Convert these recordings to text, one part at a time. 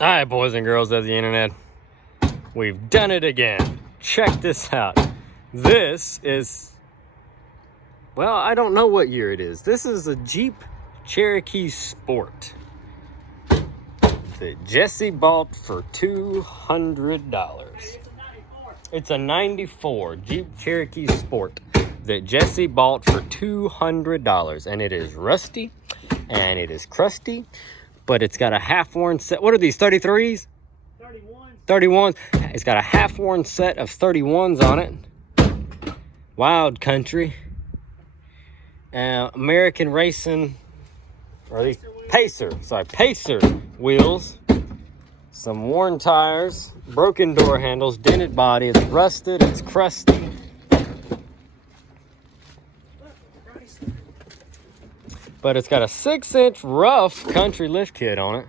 All right, boys and girls of the internet, we've done it again. Check this out. This is, well, I don't know what year it is. This is a Jeep Cherokee Sport that Jesse bought for $200. It's a 94 Jeep Cherokee Sport that Jesse bought for $200. And it is rusty and it is crusty, but it's got a half-worn set. What are these, 33s? 31s. It's got a half-worn set of 31s on it. Wild Country. American Racing, or these Pacer wheels. Some worn tires, broken door handles, dented body. It's rusted, it's crusty. But it's got a 6-inch rough country lift kit on it.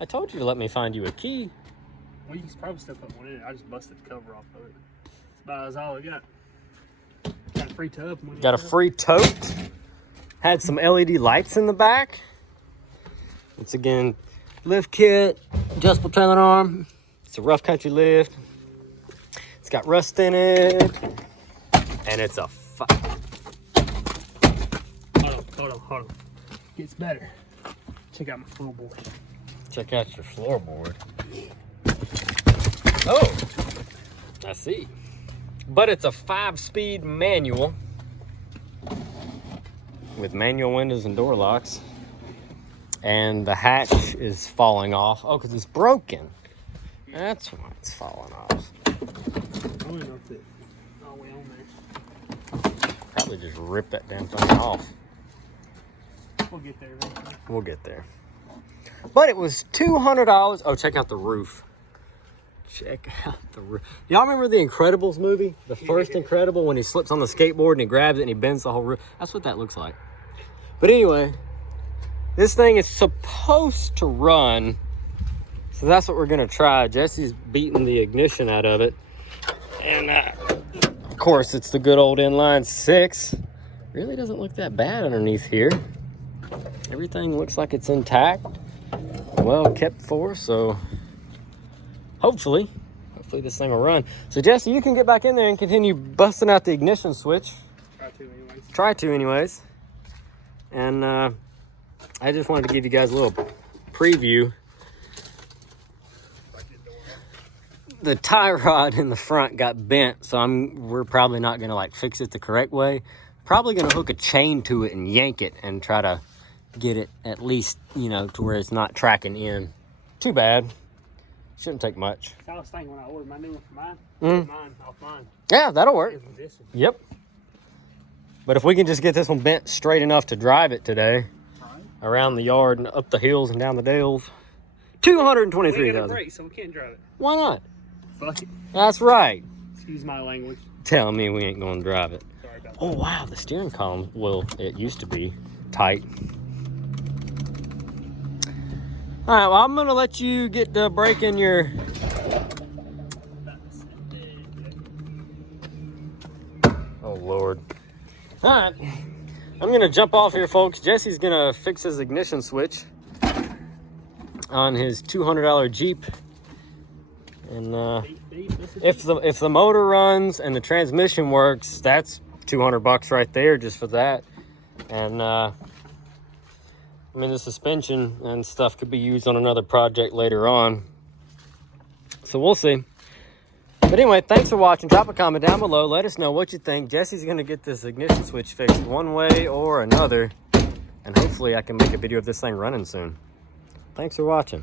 I told you to let me find you a key. Well, you can probably still put one in it. I just busted the cover off of it. That's about all I got. Got a free tub. Got a free tote. Had some LED lights in the back. Once again, lift kit, adjustable trailing arm. It's a rough country lift. It's got rust in it. And it's a Hold on. Gets better. Check out my floorboard. Check out your floorboard. Oh, I see. But it's a 5-speed manual with manual windows and door locks. And the hatch is falling off. Oh, because it's broken. That's why it's falling off. Probably just rip that damn thing off. We'll get there eventually. We'll get there. But it was $200. Oh, check out the roof. Check out the roof. Y'all remember the Incredibles movie? The first Incredible, when he slips on the skateboard and he grabs it and he bends the whole roof? That's what that looks like. But anyway, this thing is supposed to run. So that's what we're going to try. Jesse's beating the ignition out of it. And of course, it's the good old inline 6. Really doesn't look that bad underneath here. Everything looks like it's intact, well kept for, so hopefully this thing will run. So Jesse, you can get back in there and continue busting out the ignition switch. Try to anyways. And I just wanted to give you guys a little preview. The tie rod in the front got bent, so we're probably not gonna like fix it the correct way. Probably gonna hook a chain to it and yank it and try to get it at least, you know, to where it's not tracking in. Too bad. Shouldn't take much. I was thinking when I ordered my new one for mine, off mine. Yeah, that'll work. Yep. But if we can just get this one bent straight enough to drive it today, around the yard and up the hills and down the dales, $223,000. We got a brake, so we can't drive it. Why not? Fuck it. That's right. Excuse my language. Tell me we ain't gonna drive it. Sorry about that. Oh wow, the steering column, well, it used to be tight. All right, well, I'm gonna let you get to breaking your... Oh Lord. All right, I'm gonna jump off here, folks. Jesse's gonna fix his ignition switch on his $200 Jeep. And if the motor runs and the transmission works, that's $200 right there just for that. And I mean, the suspension and stuff could be used on another project later on. So we'll see. But anyway, thanks for watching. Drop a comment down below. Let us know what you think. Jesse's going to get this ignition switch fixed one way or another. And hopefully I can make a video of this thing running soon. Thanks for watching.